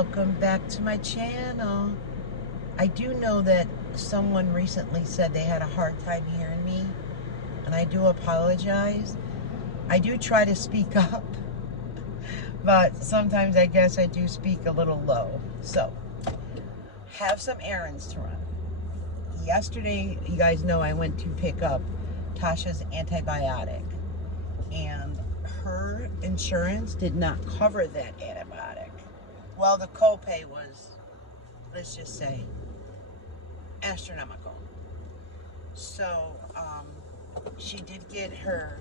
welcome back to my channel. I do know that someone recently said they had a hard time hearing me, and I do apologize. I do try to speak up, but sometimes I guess I do speak a little low. So, have some errands to run. Yesterday, you guys know I went to pick up Tasha's antibiotic, and her insurance did not cover that antibiotic. Well, the copay was, let's just say, astronomical. So, she did get her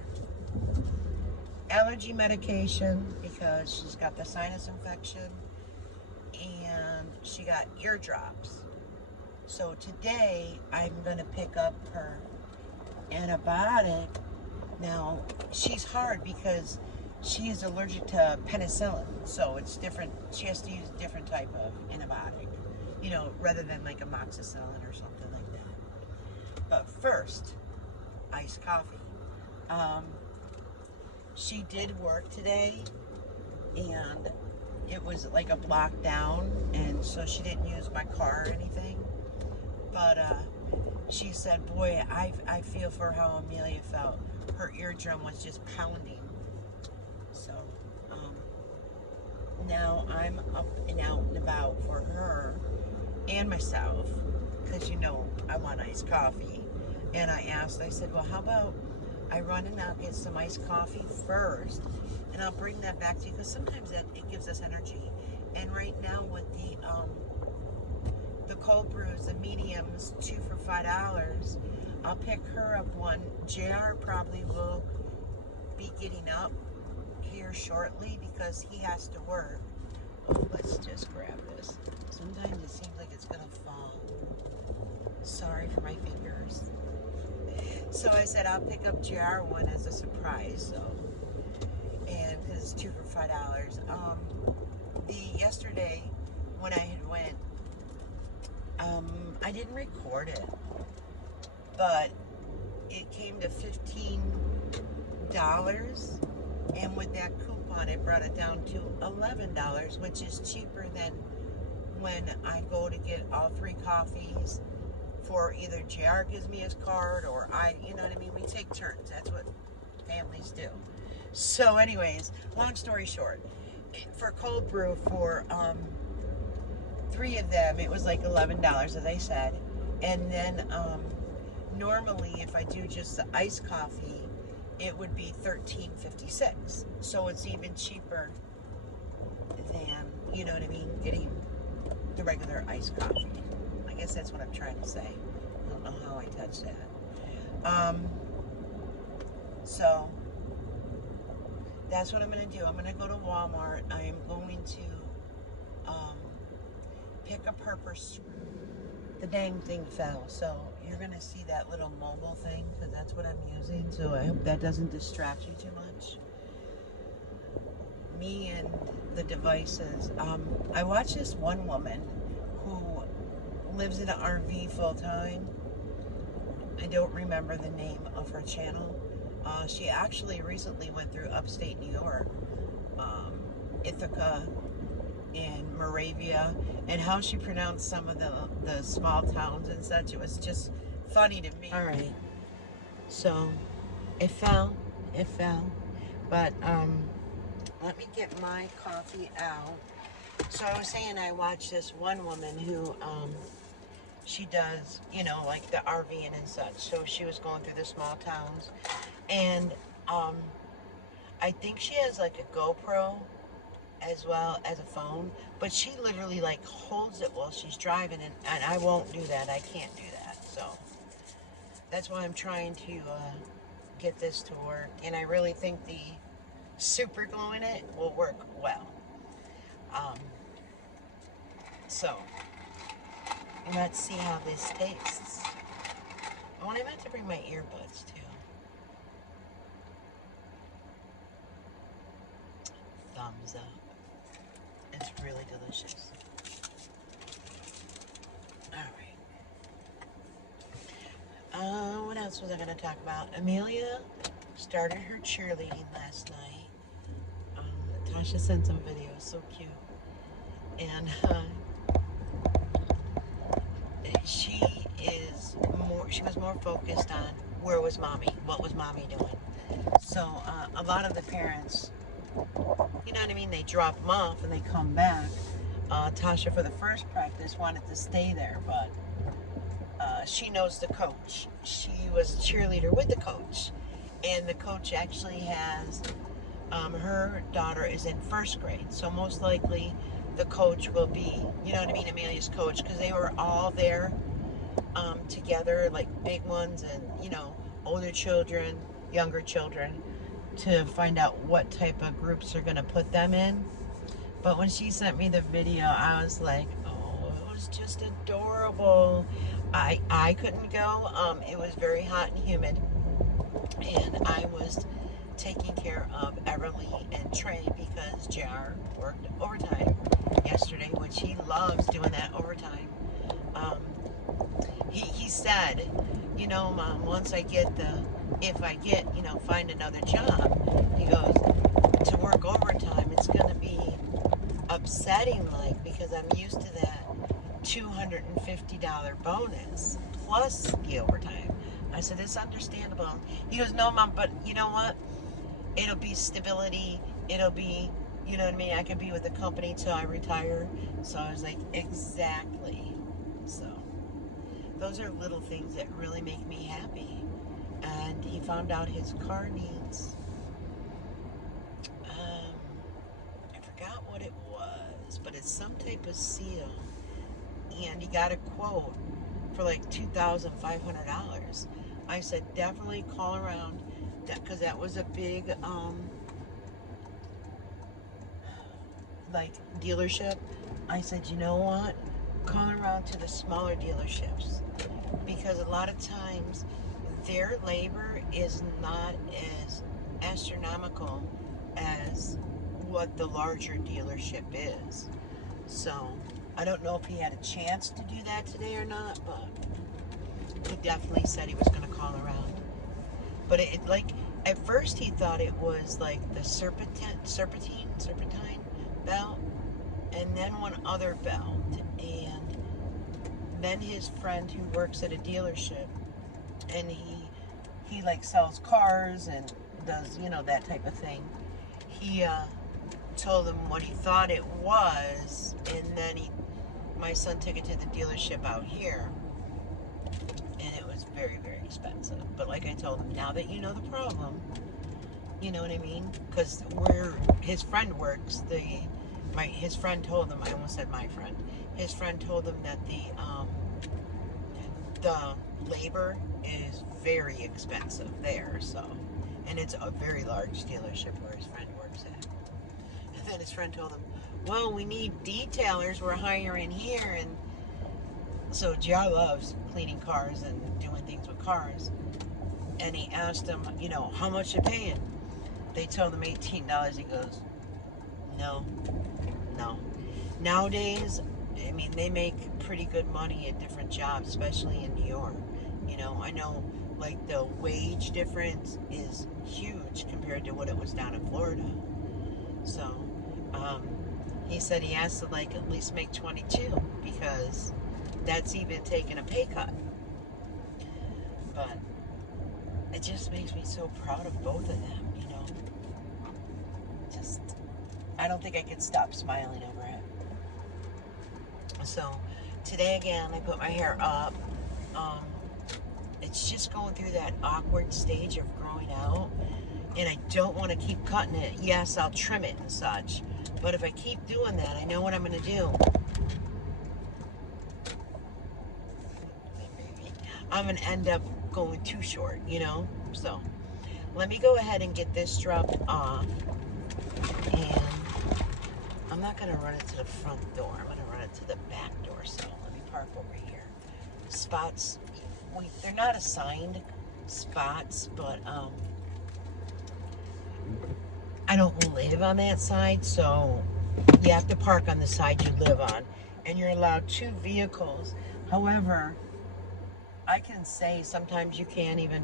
allergy medication because she's got the sinus infection, and she got eardrops. So today, I'm going to pick up her antibiotic. Now, she's hard because she is allergic to penicillin, so it's different. She has to use a different type of antibiotic, you know, rather than like amoxicillin or something like that. But first, iced coffee. She did work today, and it was like a block down, and so she didn't use my car or anything. But she said, boy, I feel for how Amelia felt. Her eardrum was just pounding. So now I'm up and out and about for her and myself, because you know I want iced coffee. And I said, well, how about I run and I'll get some iced coffee first, and I'll bring that back to you, because sometimes it gives us energy. And right now with the cold brews, the mediums, 2 for $5, I'll pick her up one. JR probably will be getting up here shortly because he has to work. Oh, let's just grab this. Sometimes it seems like it's gonna fall. Sorry for my fingers. So I said I'll pick up JR one as a surprise. So, and because it's 2 for $5. Yesterday when I had went, I didn't record it, but it came to $15, and with that coupon it brought it down to $11, which is cheaper than when I go to get all 3 coffees, for either JR gives me his card or you know what I mean? We take turns. That's what families do. So anyways, long story short, for cold brew, for 3 of them, it was like $11, as I said. And then normally if I do just the iced coffee, it would be $13.56. So it's even cheaper than, you know what I mean, getting the regular iced coffee. I guess that's what I'm trying to say. I don't know how I touched that. So that's what I'm going to do. I'm going to go to Walmart. I am going to pick up her the dang thing fell. So you're going to see that little mobile thing, because that's what I'm using. So I hope that doesn't distract you too much. Me and the devices. I watched this one woman who lives in an RV full time. I don't remember the name of her channel. She actually recently went through upstate New York, Ithaca and Moravia, and how she pronounced some of the small towns and such. It was just funny to me. All right, so it fell, but let me get my coffee out. So I was saying, I watched this one woman who she does, you know, like the RVing and such. So she was going through the small towns, and I think she has like a GoPro as well as a phone, but she literally like holds it while she's driving, and I won't do that. I can't do that. So that's why I'm trying to get this to work, and I really think the super glue in it will work well. So let's see how this tastes. Oh, and I meant to bring my earbuds too. Thumbs up. It's really delicious. Alright. What else was I going to talk about? Amelia started her cheerleading last night. Tasha sent some videos, so cute. And she was more focused on where was mommy, what was mommy doing. So a lot of the parents, you know what I mean, they drop them off and they come back. Tasha, for the first practice, wanted to stay there, but she knows the coach. She was a cheerleader with the coach, and the coach actually has her daughter is in first grade, so most likely the coach will be, you know what I mean, Amelia's coach, because they were all there together, like big ones and, you know, older children, younger children, to find out what type of groups are going to put them in. But when she sent me the video, I was like, oh, it was just adorable. I couldn't go. It was very hot and humid, and I was taking care of Everly and Trey because JR worked overtime yesterday, which he loves doing that overtime. He said, you know, Mom, if I get, you know, find another job, he goes, to work overtime, it's going to be upsetting, like, because I'm used to that $250 bonus plus the overtime. I said, it's understandable. He goes, no, Mom, but you know what? It'll be stability. It'll be, you know what I mean? I can be with the company till I retire. So I was like, exactly. So those are little things that really make me happy. And he found out his car needs, I forgot what it was, but it's some type of seal. And he got a quote for like $2,500. I said, definitely call around, because that was a big, like, dealership. I said, you know what? Call around to the smaller dealerships, because a lot of times their labor is not as astronomical as what the larger dealership is. So I don't know if he had a chance to do that today or not, but he definitely said he was going to call around. But it like, at first he thought it was like the serpentine belt, and then one other belt, and then his friend who works at a dealership, and he like sells cars and does, you know, that type of thing. He told him what he thought it was, and then my son took it to the dealership out here, and it was very, very expensive. But like I told him, now that you know the problem, you know what I mean? Because where his friend works, his friend told him, I almost said my friend, his friend told him that the labor is very expensive there, so, and it's a very large dealership where his friend works at. And then his friend told him, well, we need detailers, we're hiring here. And so JR loves cleaning cars and doing things with cars, and he asked him, you know, how much you paying? They told him $18. He goes, no. Nowadays, I mean, they make pretty good money at different jobs, especially in New York. You know, I know, like, the wage difference is huge compared to what it was down in Florida. So, he said he has to, like, at least make 22, because that's even taking a pay cut. But it just makes me so proud of both of them, you know. Just, I don't think I could stop smiling over it. So today again, I put my hair up. It's just going through that awkward stage of growing out, and I don't want to keep cutting it. Yes, I'll trim it and such, but if I keep doing that, I know what I'm going to do. I'm going to end up going too short, you know. So let me go ahead and get this dropped off, and I'm not going to run it to the front door. I'm going to run it to the back door. So let me park over here. Spots, they're not assigned spots, but I don't live on that side, so you have to park on the side you live on, and you're allowed 2 vehicles. However, I can say sometimes you can't even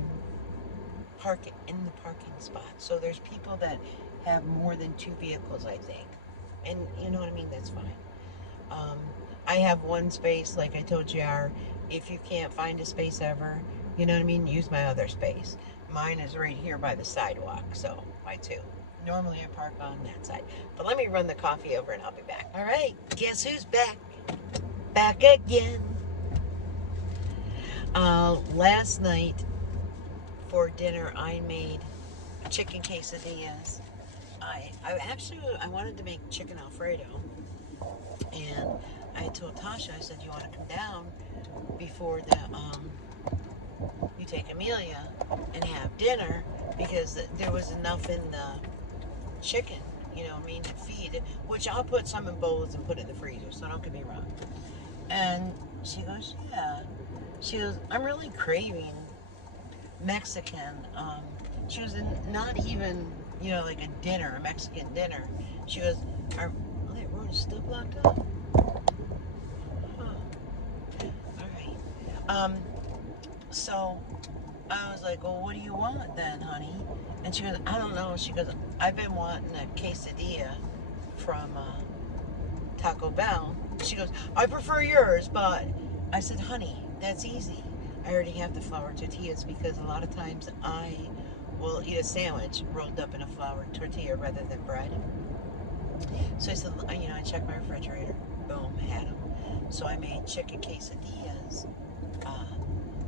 park in the parking spot. So there's people that have more than 2 vehicles, I think. And you know what I mean? That's fine. Um, I have one space, like I told JR. If you can't find a space ever, you know what I mean, use my other space. Mine is right here by the sidewalk, so my two. Normally I park on that side. But let me run the coffee over and I'll be back. All right, guess who's back? Back again. Last night for dinner I made chicken quesadillas. I wanted to make chicken Alfredo, and I told Tasha, I said, you want to come down before you take Amelia and have dinner, because there was enough in the chicken, you know what I mean, to feed, which I'll put some in bowls and put it in the freezer, so don't get me wrong. And she goes, yeah. She goes, I'm really craving Mexican. She was not even, you know, like a dinner, a Mexican dinner. She goes, that road is still blocked up? Huh. All right. So I was like, well, what do you want then, honey? And she goes, I don't know. She goes, I've been wanting a quesadilla from Taco Bell. She goes, I prefer yours, but I said, honey, that's easy. I already have the flour tortillas, because a lot of times I will eat a sandwich rolled up in a flour tortilla rather than bread. So I said, you know, I checked my refrigerator. Boom, had them. So I made chicken quesadillas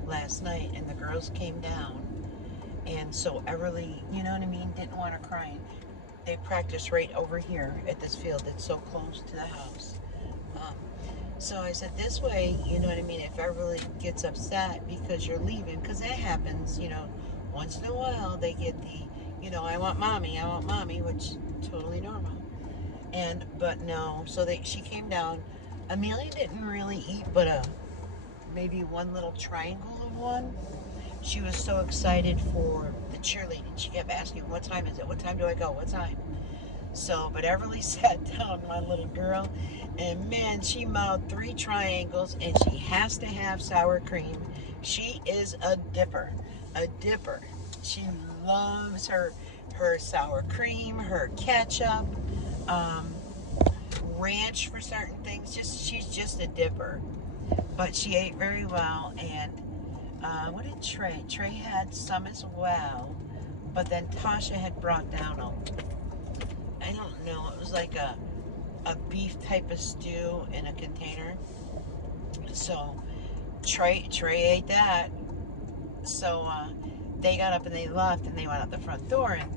last night, and the girls came down. And so Everly, you know what I mean, didn't want to cry. They practice right over here at this field that's so close to the house. So I said, this way, you know what I mean, if Everly gets upset because you're leaving, because that happens, you know, once in a while they get the, you know, I want mommy, which totally normal. But no, so she came down. Amelia didn't really eat but maybe one little triangle of one. She was so excited for the cheerleading. She kept asking, what time is it? What time do I go? What time? So, but Everly sat down, my little girl, and man, she mouthed 3 triangles, and she has to have sour cream. She is a dipper. She loves her sour cream, her ketchup, ranch for certain things. She's just a dipper. But she ate very well, and what did Trey? Trey had some as well, but then Tasha had brought down I don't know, it was like a beef type of stew in a container. So Trey ate that. So they got up and they left, and they went out the front door, and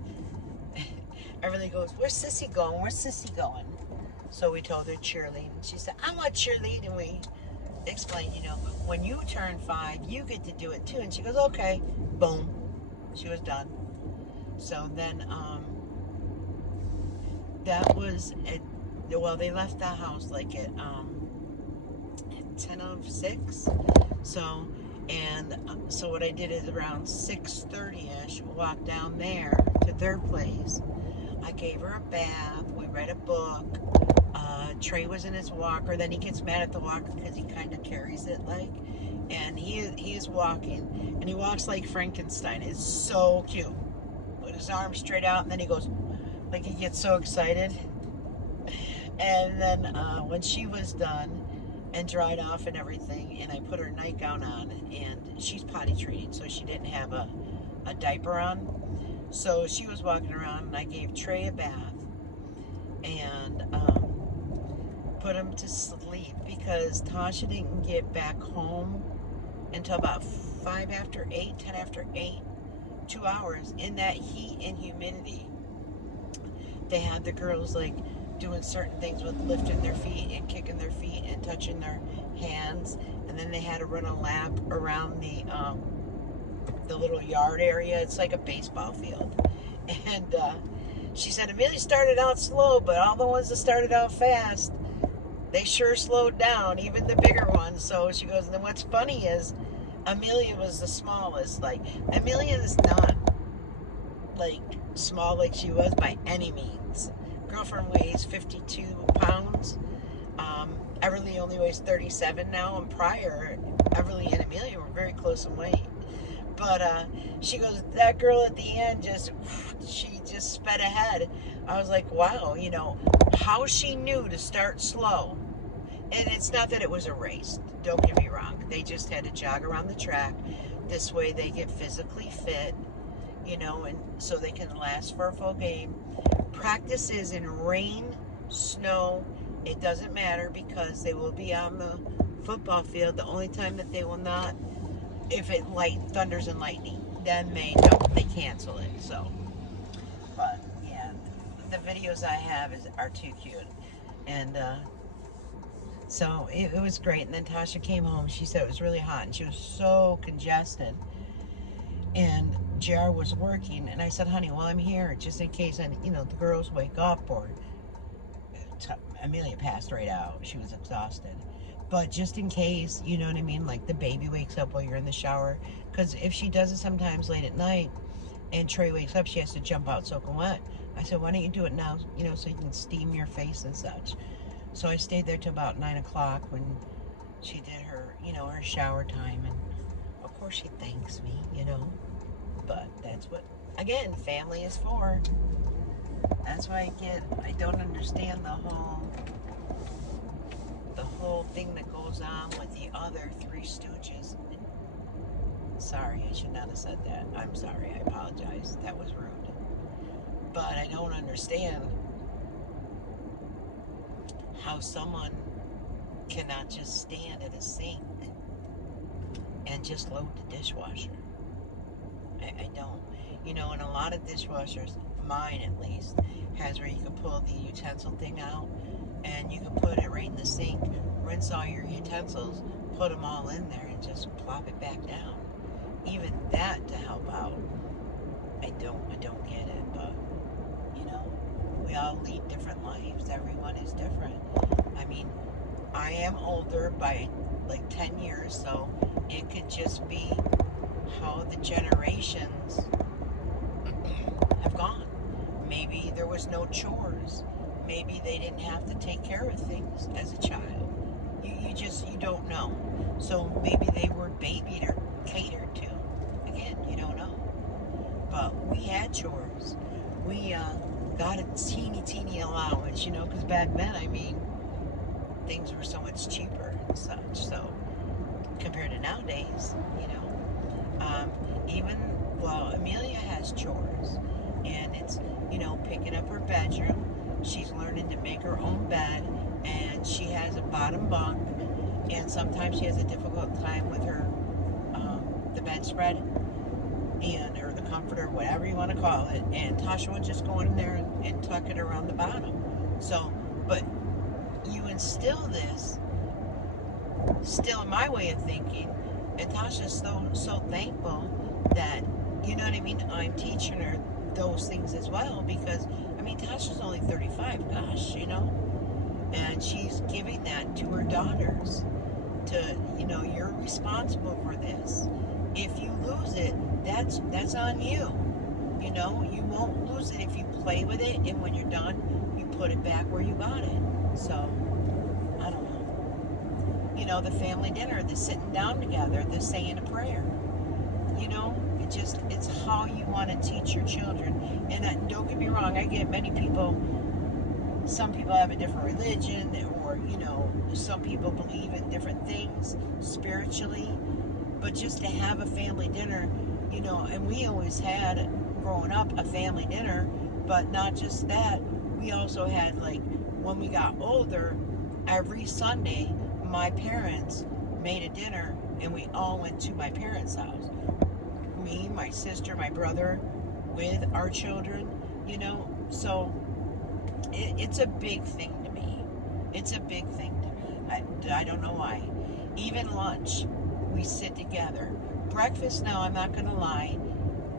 everybody goes, where's Sissy going? Where's Sissy going? So we told her cheerleading. She said, I want cheerleading. And we explained, you know, when you turn 5, you get to do it too. And she goes, okay. Boom. She was done. So then that was at, well, they left the house like at 10:06. So what I did is around 6:30ish, walked down there to their place. I gave her a bath. We read a book. Trey was in his walker. Then he gets mad at the walker because he kind of carries it like, and he is walking, and he walks like Frankenstein. It's so cute, with his arms straight out, and then he goes, like he gets so excited. And then when she was done and dried off and everything, and I put her nightgown on, and she's potty trained, so she didn't have a diaper on. So she was walking around, and I gave Trey a bath and put him to sleep, because Tasha didn't get back home until about 5 after 8, 10 after 8, 2 hours in that heat and humidity. They had the girls like doing certain things with lifting their feet and kicking their feet and touching their hands, and then they had to run a lap around the little yard area. It's like a baseball field. And she said Amelia started out slow, but all the ones that started out fast, they sure slowed down, even the bigger ones. So she goes, and then what's funny is Amelia was the smallest. Like, Amelia is not like small like she was by any means. Girlfriend weighs 52 pounds. Everly only weighs 37 now, and prior, Everly and Amelia were very close in weight. But she goes, that girl at the end she just sped ahead. I was like, wow, you know, how she knew to start slow And it's not that it was a race. Don't get me wrong. They just had to jog around the track. This way they get physically fit, and so they can last for a full game. Practices in rain, snow, it doesn't matter because they will be on the football field. The only time that they will not, if it thunders and lightning, then they cancel it. So, but yeah, the videos I have are too cute, and so it was great. And then Tasha came home. She said it was really hot and she was so congested. And JR was working, and I said, honey, while I'm here, just in case, the girls wake up, or Amelia passed right out. She was exhausted. But just in case, you know what I mean, like the baby wakes up while you're in the shower, because if she does it sometimes late at night, and Trey wakes up, she has to jump out soaking wet. I said, why don't you do it now, so you can steam your face and such. So I stayed there till about 9 o'clock when she did her, her shower time, and of course she thanks me, but that's what, again, family is for. That's why I don't understand the whole thing that goes on with the other Three Stooges. Sorry, I should not have said that. I'm sorry, I apologize. That was rude. But I don't understand how someone cannot just stand at a sink and just load the dishwasher. I don't. And a lot of dishwashers, mine at least, has where you can pull the utensil thing out and you can put it right in the sink, rinse all your utensils, put them all in there, and just plop it back down. Even that to help out. I don't get it, but we all lead different lives. Everyone is different. I mean, I am older by like 10 years, so it could just be how the generations have gone. Maybe there was no chores. Maybe they didn't have to take care of things as a child. You don't know. So maybe they were babied or catered to. Again, you don't know. But we had chores. We got a teeny allowance, because back then, things were so much cheaper and such. So compared to nowadays, Amelia has chores, and it's, picking up her bedroom. She's learning to make her own bed, and she has a bottom bunk, and sometimes she has a difficult time with her, the bedspread, or the comforter, whatever you want to call it, and Tasha will just go in there and tuck it around the bottom. So, but you instill this, still in my way of thinking, and Tasha's so thankful that, I'm teaching her those things as well, because, Tasha's only 35, gosh, and she's giving that to her daughters, to, you're responsible for this. If you lose it, that's on you. You won't lose it if you play with it, and when you're done, you put it back where you got it. So, I don't know. The family dinner, the sitting down together, the saying a prayer. It's how you want to teach your children. And don't get me wrong, I get many people, some people have a different religion, or, some people believe in different things spiritually. But just to have a family dinner, and we always had, growing up, a family dinner, but not just that, we also had, like, when we got older, every Sunday, my parents made a dinner, and we all went to my parents' house. Me, my sister, my brother, with our children, so it's a big thing to me. It's a big thing to me. I don't know why. Even lunch, we sit together. Breakfast, now, I'm not going to lie,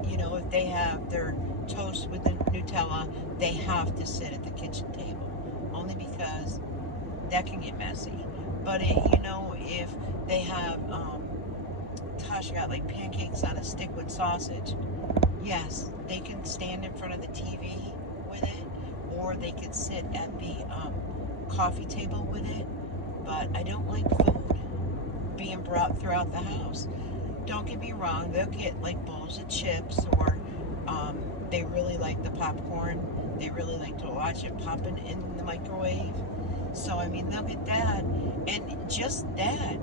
if they have their toast with the Nutella, they have to sit at the kitchen table, only because that can get messy. But if they have, Tasha got like pancakes on a stick with sausage, yes, they can stand in front of the TV with it, or they could sit at the coffee table with it. But I don't like food being brought throughout the house. Don't get me wrong, they'll get like bowls of chips, or they really like the popcorn. They really like to watch it popping in the microwave. So, I mean, they'll get that. And just that,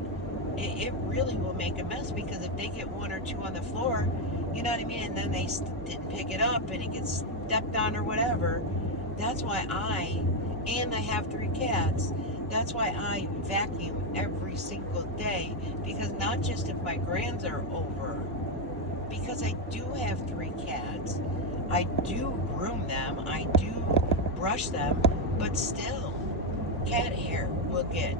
it really will make a mess, because if they get one or two on the floor, you know what I mean, and then they didn't pick it up and it gets stepped on or whatever, that's why and I have 3 cats, that's why I vacuum every single day, because not just if my grands are over, because I do have 3 cats, I do groom them, I do brush them, but still, cat hair will get,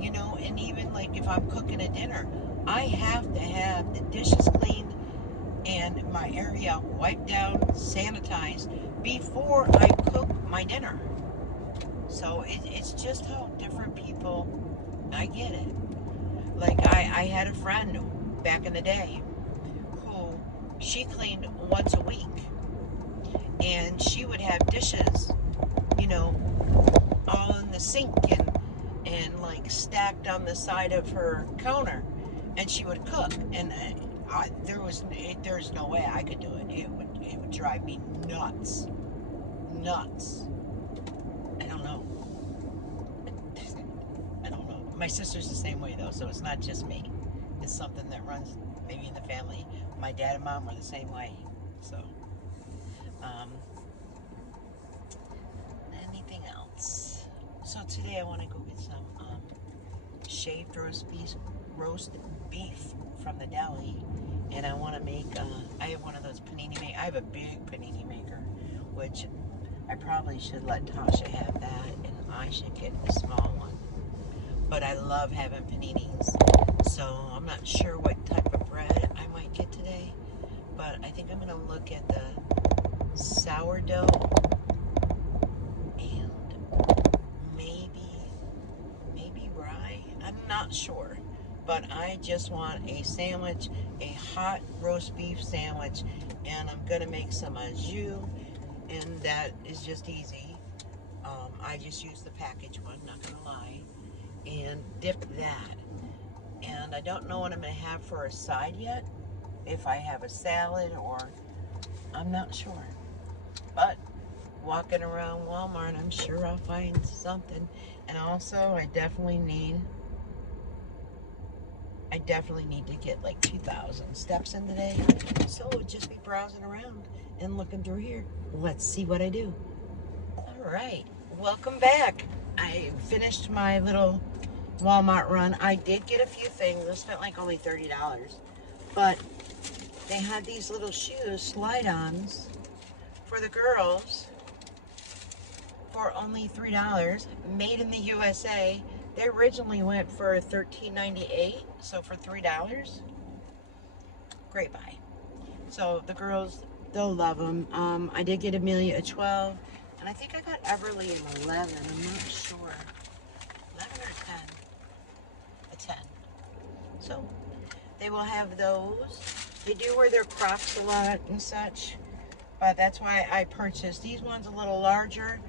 and even like if I'm cooking a dinner, I have to have the dishes cleaned and my area wiped down, sanitized before I cook my dinner. So it's just how different people, I get it. Like I had a friend back in the day who, she cleaned once a week, and she would have dishes, you know, all in the sink and like stacked on the side of her counter, and she would cook, and there's no way I could do it. It would drive me nuts. I don't know. I don't know. My sister's the same way though, so it's not just me. It's something that runs maybe in the family. My dad and mom were the same way. So, anything else? So today I want to go get some shaved roast beef from the deli, and I want to make. I have one of those panini make. I have a big panini maker, which I probably should let Tasha have that, and I should get the small one. But I love having paninis, so I'm not sure what type of bread I might get today. But I think I'm gonna look at the sourdough and maybe rye. I'm not sure, but I just want a sandwich, a hot roast beef sandwich, and I'm gonna make some au jus, and that is just easy. I just use the packaged one, not gonna lie, and dip that. And I don't know what I'm gonna have for a side yet. If I have a salad, or I'm not sure. But walking around Walmart, I'm sure I'll find something. And also, I definitely need to get like 2,000 steps in today. So it would just be browsing around and looking through here. Let's see what I do. All right, welcome back. I finished my little Walmart run. I did get a few things. I spent like only $30, but they had these little shoes, slide-ons, for the girls for only $3, made in the USA. They originally went for $13.98, so for $3, great buy. So the girls, they'll love them. I did get Amelia a 12, and I think I got Everly an 11. I'm not sure. 11 or 10? A 10. So they will have those. They do wear their Crocs a lot and such, but that's why I purchased these ones a little larger,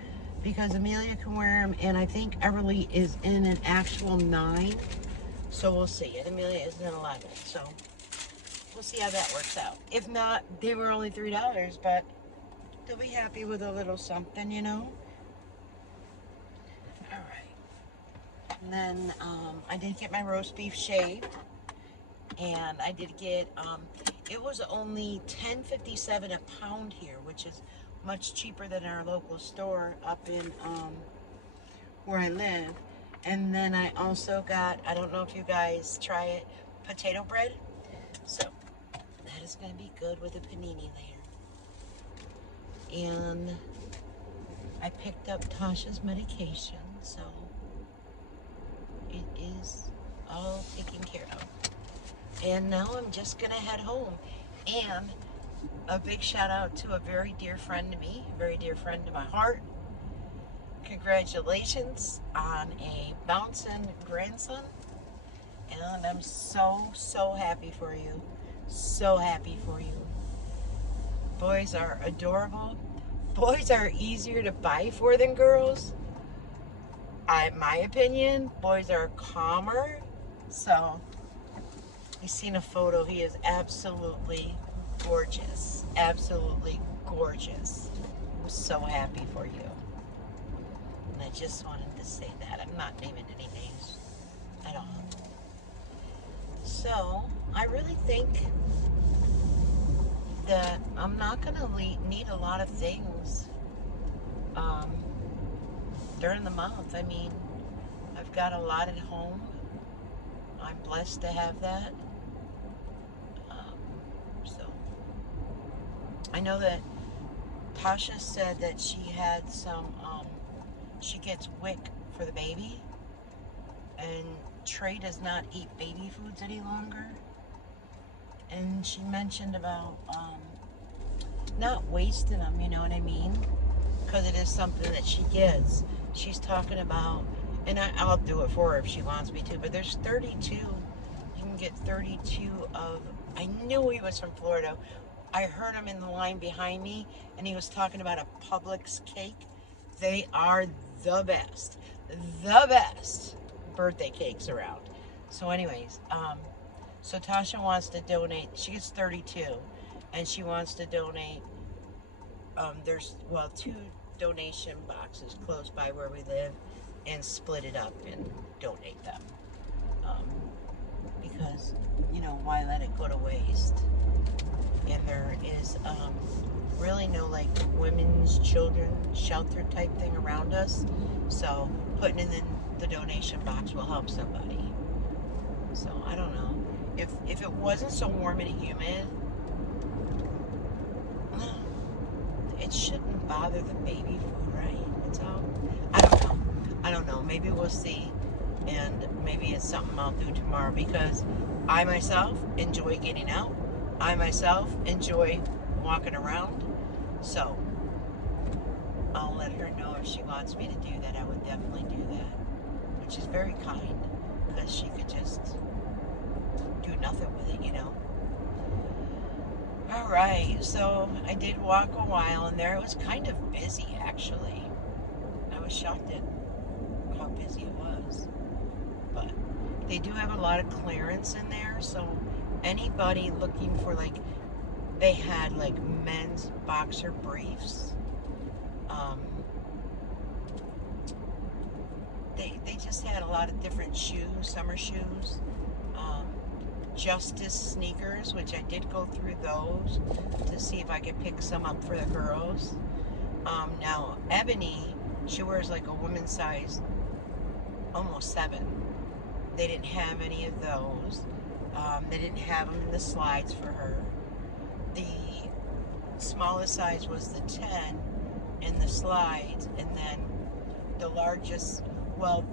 because Amelia can wear them, and I think Everly is in an actual 9, so we'll see. And Amelia is in 11, so we'll see how that works out. If not, they were only $3, but they'll be happy with a little something, All right. And then I did get my roast beef shaved, and I did get, it was only $10.57 a pound here, which is much cheaper than our local store up in where I live. And then I also got, I don't know if you guys try it, potato bread. So that is going to be good with a panini later. And I picked up Tasha's medication, so it is all taken care of. And now I'm just going to head home. And a big shout out to a very dear friend to me, a very dear friend to my heart. Congratulations on a bouncing grandson. And I'm so happy for you. So happy for you. Boys are adorable. Boys are easier to buy for than girls. In my opinion, boys are calmer. So, you've seen a photo. He is absolutely gorgeous. Absolutely gorgeous. I'm so happy for you. And I just wanted to say that. I'm not naming any names at all. So, I really think that I'm not going to need a lot of things during the month. I mean, I've got a lot at home. I'm blessed to have that. So, I know that Tasha said that she had some, she gets WIC for the baby, and Trey does not eat baby foods any longer. And she mentioned about not wasting them, you know what I mean? Because it is something that she gets. She's talking about, and I'll do it for her if she wants me to, but there's 32, you can get 32 of, I knew he was from Florida. I heard him in the line behind me, and he was talking about a Publix cake. They are the best birthday cakes around. So anyways, so Tasha wants to donate, she gets 32, and she wants to donate, there's, well, 2 donation boxes close by where we live, and split it up and donate them. Because, you know, why let it go to waste? And there is really no, like, women's children shelter type thing around us. So putting it in the donation box will help somebody. So I don't know. If it wasn't so warm and humid, it shouldn't bother the baby food, right? It's all, I don't know. Maybe we'll see. And maybe it's something I'll do tomorrow, because I myself enjoy getting out. I myself enjoy walking around. So I'll let her know if she wants me to do that. I would definitely do that, which is very kind, because she could just do nothing with it, you know. All right, so I did walk a while in there. It was kind of busy, actually. I was shocked at how busy it was. But they do have a lot of clearance in there, so anybody looking for, like, they had, like, men's boxer briefs. They just had a lot of different shoes, summer shoes. Justice sneakers, which I did go through those to see if I could pick some up for the girls. Now, Ebony, she wears like a woman's size, almost 7. They didn't have any of those. They didn't have them in the slides for her. The smallest size was the 10 in the slides, and then the largest, well,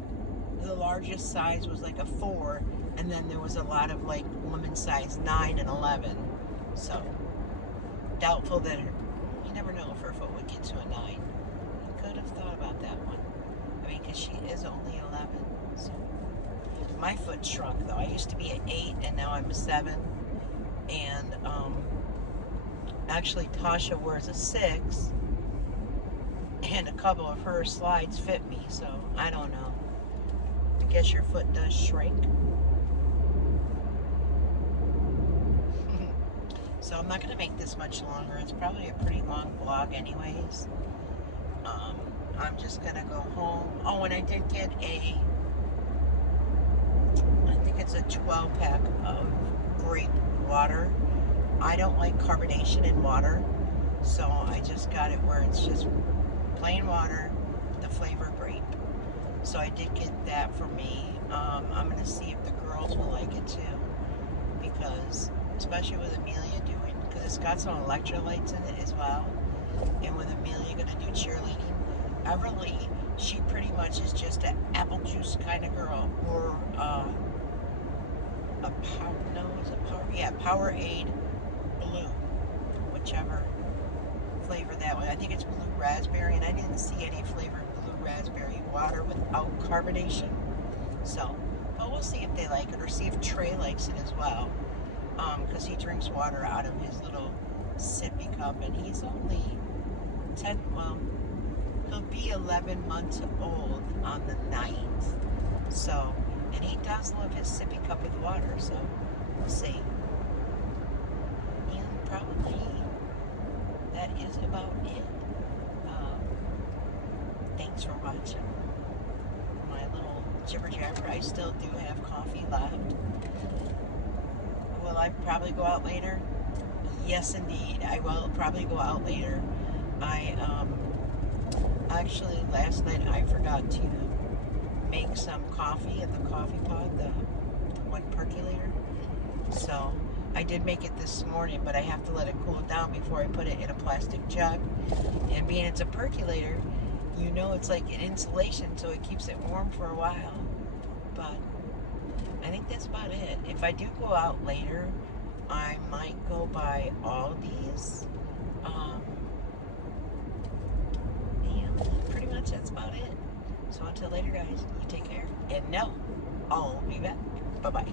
the largest size was like a 4, and then there was a lot of like women's size 9 and 11. So doubtful that you never know if her foot would get to a 9. I could have thought about that one. I mean, because she is only 11. So my foot shrunk though. I used to be an 8, and now I'm a 7. And actually Tasha wears a 6, and a couple of her slides fit me. So I don't know. I guess your foot does shrink. So I'm not going to make this much longer. It's probably a pretty long vlog anyways. I'm just going to go home. Oh, and I did get I think it's a 12-pack of grape water. I don't like carbonation in water, so I just got it where it's just plain water, the flavor grape. So I did get that for me. I'm going to see if the girls will like it too, because especially with Amelia doing, because it's got some electrolytes in it as well, and with Amelia going to do cheerleading. Everly, she pretty much is just an apple juice kind of girl, or Powerade Blue, whichever flavor that was. I think it's blue raspberry, and I didn't see any flavored blue raspberry water without carbonation. So, but we'll see if they like it, or see if Trey likes it as well. Because he drinks water out of his little sippy cup, and he's only 10, well, he'll be 11 months old on the 9th. So, and he does love his sippy cup with water, so we'll see. And probably that is about it. Thank Thanks for watching my little jibber jabber. I still do have coffee left. Will I probably go out later? Yes, indeed. I will probably go out later. I actually last night I forgot to make some coffee in the coffee pot, the one percolator. So I did make it this morning, but I have to let it cool down before I put it in a plastic jug. And being it's a percolator, you know it's like an insulation, so it keeps it warm for a while. But I think that's about it. If I do go out later, I might go by Aldi's. And pretty much that's about it. So until later, guys, you take care. And no, I'll be back. Bye-bye.